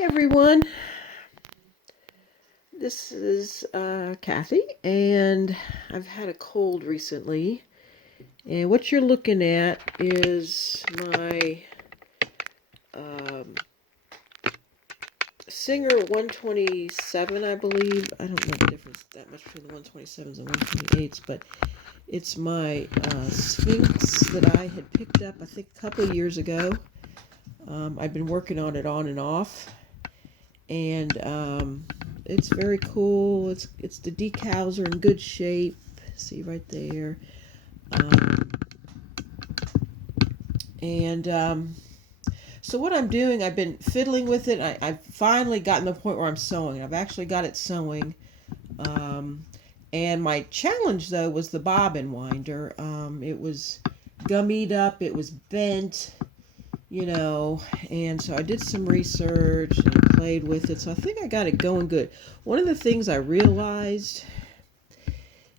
Hey everyone, this is Kathy, and I've had a cold recently. And what you're looking at is my um, Singer 127, I believe. I don't know the difference that much between the 127s and 128s, but it's my Sphinx that I had picked up, I think, a couple of years ago. I've been working on it on and off, and it's very cool. It's the decals are in good shape. See right there. Um, and So what I'm doing, I've been fiddling with it. I've finally gotten to the point where I'm sewing. I've actually got it sewing. Um, and my challenge though was the bobbin winder. It was gummied up. It was bent. You know, and so I did some research and played with it. So I think I got it going good. One of the things I realized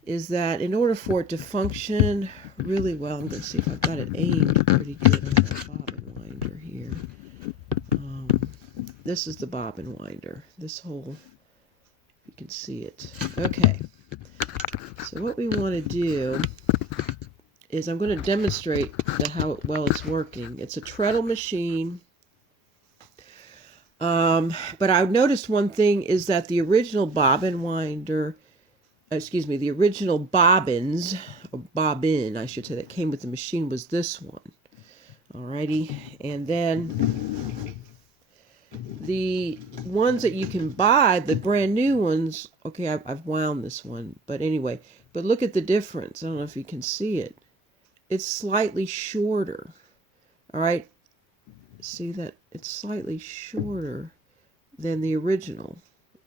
is that in order for it to function really well, I'm going to see if I've got it aimed pretty good on the bobbin winder here. This is the bobbin winder. This whole, you can see it. Okay, so what we want to do is I'm going to demonstrate how well it's working. It's a treadle machine. But I noticed one thing is that the original bobbin winder, the original bobbins, or bobbin, I should say, that came with the machine was this one. Alrighty. And then the ones that you can buy, the brand new ones, okay, I've wound this one. But anyway, but look at the difference. I don't know if you can see it. It's slightly shorter. Alright. See that? It's slightly shorter than the original.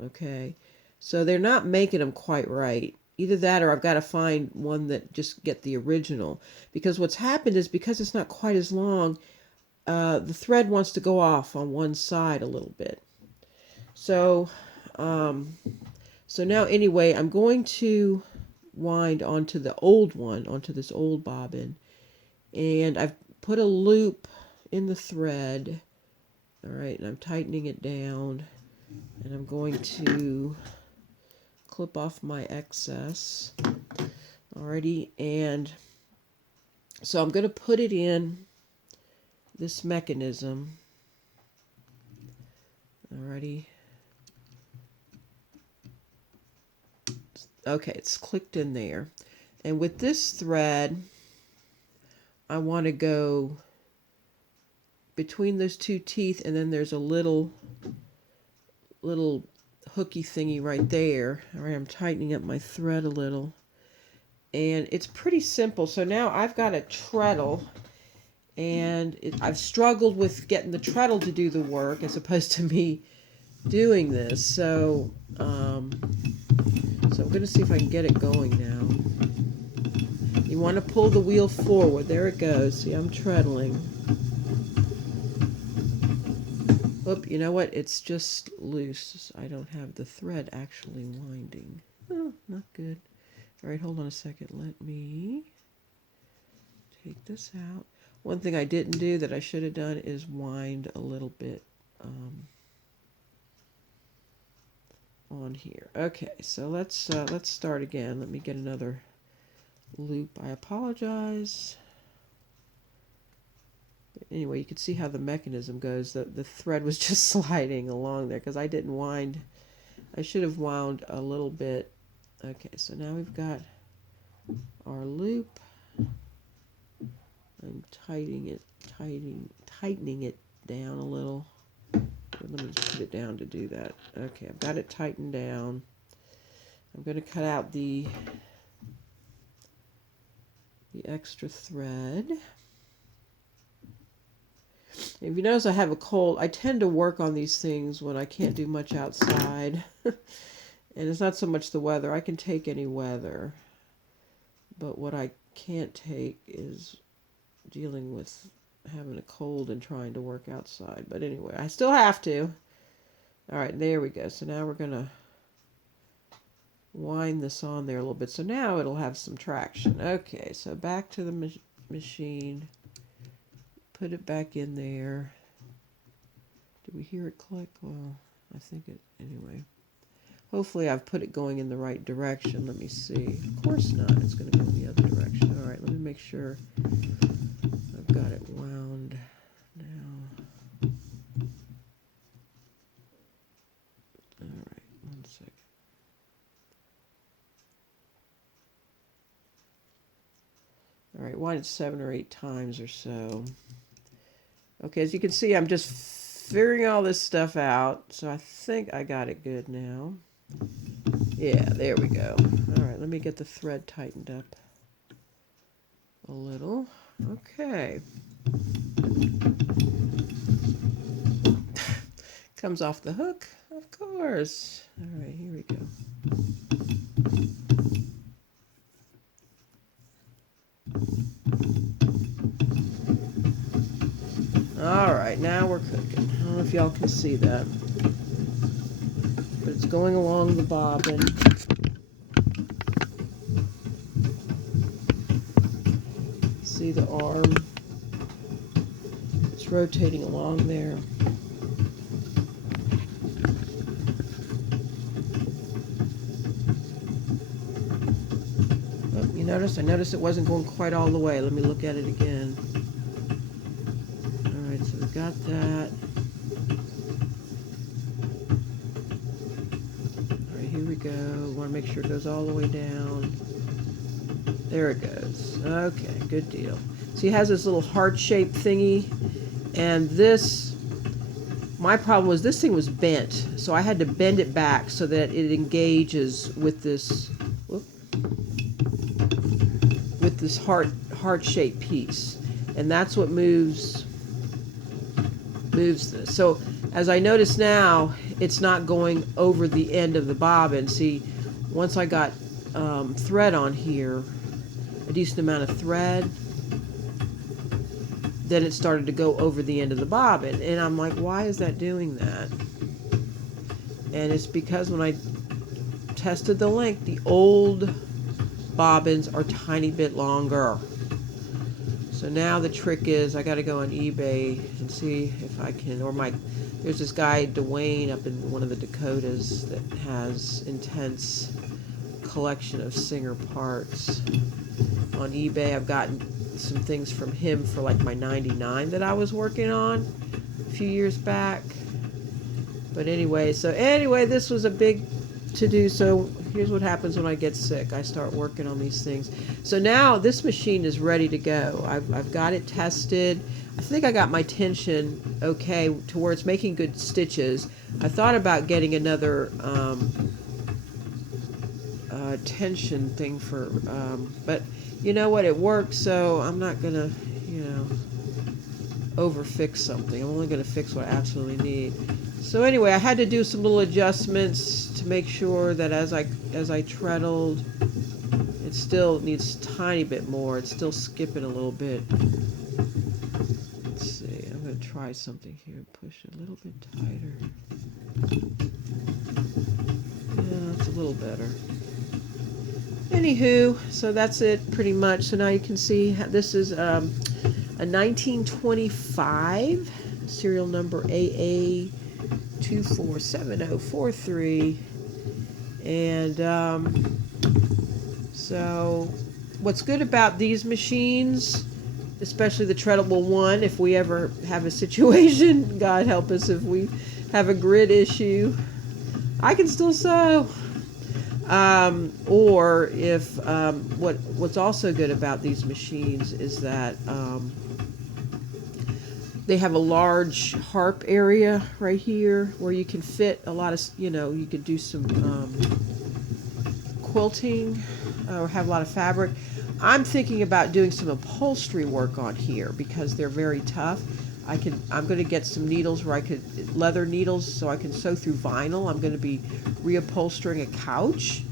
Okay. So they're not making them quite right. Either that or I've got to find one that just get the original. Because what's happened is because it's not quite as long, the thread wants to go off on one side a little bit. So, so now anyway, I'm going to wind onto the old one, onto this old bobbin. And I've put a loop in the thread. All right, and I'm tightening it down. And I'm going to clip off my excess. Alrighty, and so I'm going to put it in this mechanism. Alrighty. Okay, it's clicked in there. And with this thread, I want to go between those two teeth, and then there's a little hooky thingy right there. All right, I'm tightening up my thread a little. And it's pretty simple. So now I've got a treadle, and I've struggled with getting the treadle to do the work as opposed to me doing this. So, so I'm going to see if I can get it going now. You want to pull the wheel forward. There it goes. See, I'm treadling. Oop, you know what? It's just loose. I don't have the thread actually winding. Oh, not good. All right, hold on a second. Let me take this out. One thing I didn't do that I should have done is wind a little bit on here. Okay, so let's start again. Let me get another loop. I apologize. But anyway, you can see how the mechanism goes. The thread was just sliding along there because I didn't wind. I should have wound a little bit. Okay, so now we've got our loop. I'm tightening it down a little. Let me just put it down to do that. Okay, I've got it tightened down. I'm going to cut out the extra thread. If you notice I have a cold, I tend to work on these things when I can't do much outside. And it's not so much the weather. I can take any weather. But what I can't take is dealing with having a cold and trying to work outside. But anyway, I still have to. All right, there we go. So now we're going to wind this on there a little bit. So now it'll have some traction. Okay, so back to the machine. Put it back in there. we hear it click? Well, I think it, anyway. Hopefully I've put it going in the right direction. Let me see. Of course not. It's going to go in the other direction. All right, let me make sure I've got it wound now. All right, one second. All right, wind it 7 or 8 times or so. Okay, as you can see, I'm just figuring all this stuff out. So I think I got it good now. Yeah, there we go. All right, let me get the thread tightened up a little. Okay. Comes off the hook, of course. All right, here we go. All right, now we're cooking. I don't know if y'all can see that, but it's going along the bobbin. See the arm? It's rotating along there. Oh, you notice? I noticed it wasn't going quite all the way. Let me look at it again. All right, so we got that. All right, here we go. Want to make sure it goes all the way down. There it goes. Okay, good deal. So he has this little heart-shaped thingy, and this, my problem was this thing was bent, so I had to bend it back so that it engages with this, heart-shaped piece, and that's what moves this. So as I notice now, it's not going over the end of the bobbin. See, once I got thread on here, a decent amount of thread, then it started to go over the end of the bobbin, and I'm like, why is that doing that? And it's because when I tested the length, the old bobbins are a tiny bit longer. So now the trick is I got to go on eBay and see if I can, there's this guy Dwayne up in one of the Dakotas that has intense collection of Singer parts. On eBay, I've gotten some things from him for like my 99 that I was working on a few years back. But anyway, this was a big to-do. So here's what happens when I get sick. I start working on these things. So now this machine is ready to go. I've got it tested. I think I got my tension okay towards making good stitches. I thought about getting another tension thing for, but you know what, it works, so I'm not gonna, overfix something. I'm only gonna fix what I absolutely need. So anyway, I had to do some little adjustments to make sure that as I treadled, it still needs a tiny bit more. It's still skipping a little bit. Let's see, I'm gonna try something here. Push it a little bit tighter. Yeah, that's a little better. Anywho, so that's it pretty much. So now you can see this is a 1925 serial number AA247043, and so what's good about these machines, especially the treadle one, if we ever have a situation, God help us if we have a grid issue, I can still sew. Or if what's also good about these machines is that they have a large harp area right here where you can fit a lot of, you could do some quilting or have a lot of fabric. I'm thinking about doing some upholstery work on here because they're very tough. I'm going to get some needles where leather needles, so I can sew through vinyl. I'm going to be reupholstering a couch.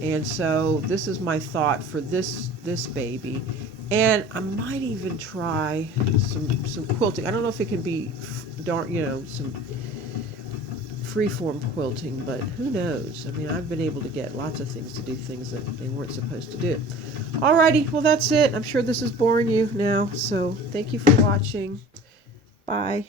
And so this is my thought for this baby. And I might even try some quilting. I don't know if it can be some freeform quilting, but who knows? I mean, I've been able to get lots of things to do things that they weren't supposed to do. Alrighty, well that's it. I'm sure this is boring you now, so thank you for watching. Bye.